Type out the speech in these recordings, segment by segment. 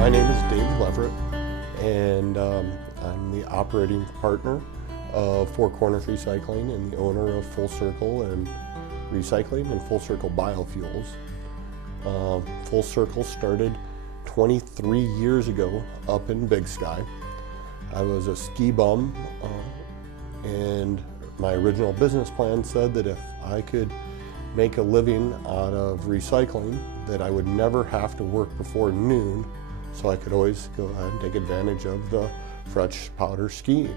My name is Dave Leverett, and I'm the operating partner of Four Corners Recycling and the owner of Full Circle and Recycling and Full Circle Biofuels. Full Circle started 23 years ago up in Big Sky. I was a ski bum, and my original business plan said that if I could make a living out of recycling, that I would never have to work before noon, so I could always go ahead and take advantage of the fresh powder skiing.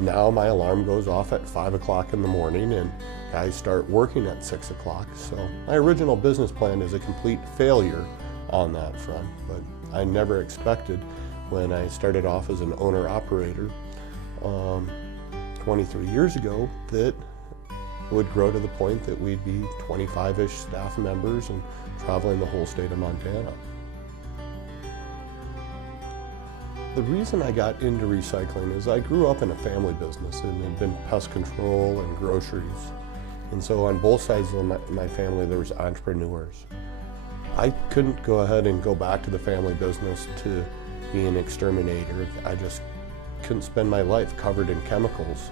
Now my alarm goes off at 5 o'clock in the morning and guys start working at 6 o'clock. So my original business plan is a complete failure on that front, but I never expected when I started off as an owner-operator 23 years ago that it would grow to the point that we'd be 25-ish staff members and traveling the whole state of Montana. The reason I got into recycling is I grew up in a family business and had been pest control and groceries. And so on both sides of my family there was entrepreneurs. I couldn't go ahead and go back to the family business to be an exterminator. I just couldn't spend my life covered in chemicals.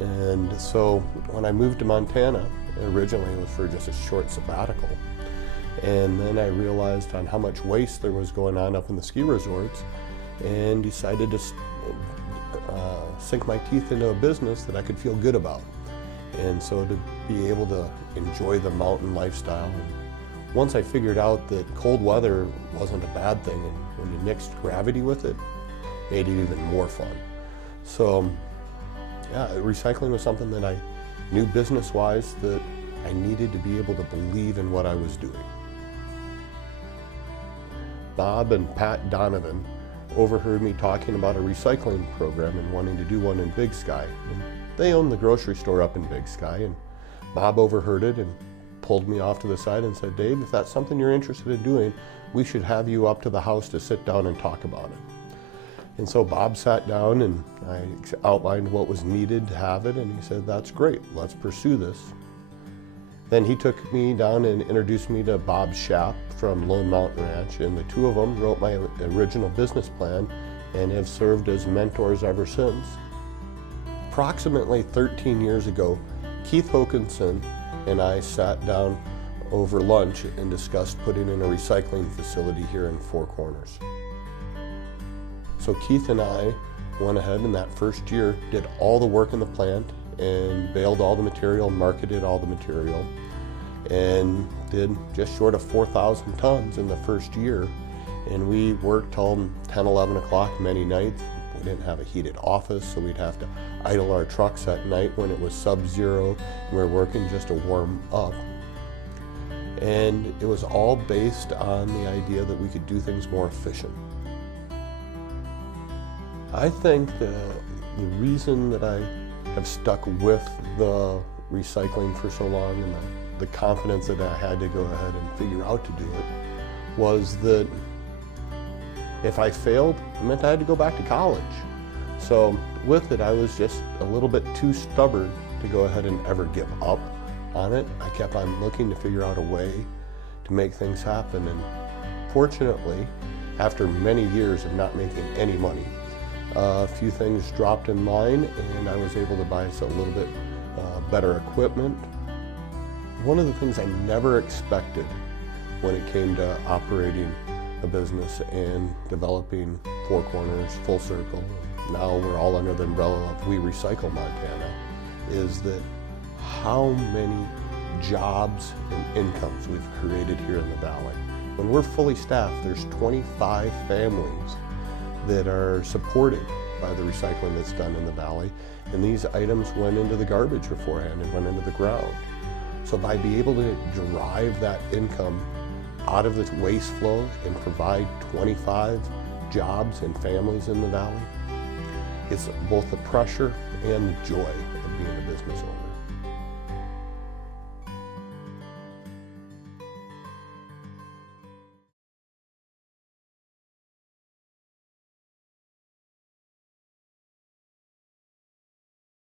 And so when I moved to Montana, originally it was for just a short sabbatical. And then I realized on how much waste there was going on up in the ski resorts and decided to sink my teeth into a business that I could feel good about. And so to be able to enjoy the mountain lifestyle. And once I figured out that cold weather wasn't a bad thing, and when you mixed gravity with it, made it even more fun. So yeah, recycling was something that I knew business-wise that I needed to be able to believe in what I was doing. Bob and Pat Donovan overheard me talking about a recycling program and wanting to do one in Big Sky. And they own the grocery store up in Big Sky, and Bob overheard it and pulled me off to the side and said, "Dave, if that's something you're interested in doing, we should have you up to the house to sit down and talk about it." And so Bob sat down and I outlined what was needed to have it, and he said, "That's great, let's pursue this." Then he took me down and introduced me to Bob Schaap from Lone Mountain Ranch, and the two of them wrote my original business plan and have served as mentors ever since. Approximately 13 years ago, Keith Hokinson and I sat down over lunch and discussed putting in a recycling facility here in Four Corners. So Keith and I went ahead in that first year, did all the work in the plant and baled all the material, marketed all the material, and did just short of 4,000 tons in the first year. And we worked till 10, 11 o'clock many nights. We didn't have a heated office, so we'd have to idle our trucks at night when it was sub-zero. We were working just to warm up. And it was all based on the idea that we could do things more efficient. I think the reason that I have stuck with the recycling for so long and the confidence that I had to go ahead and figure out to do it was that if I failed, it meant I had to go back to college. So with it, I was just a little bit too stubborn to go ahead and ever give up on it. I kept on looking to figure out a way to make things happen. And fortunately, after many years of not making any money, a few things dropped in line and I was able to buy us a little bit better equipment. One of the things I never expected when it came to operating a business and developing Four Corners, Full Circle, now we're all under the umbrella of We Recycle Montana, is that how many jobs and incomes we've created here in the valley. When we're fully staffed, there's 25 families that are supported by the recycling that's done in the valley, and these items went into the garbage beforehand and went into the ground. So by being able to derive that income out of the waste flow and provide 25 jobs and families in the valley, it's both the pressure and the joy of being a business owner.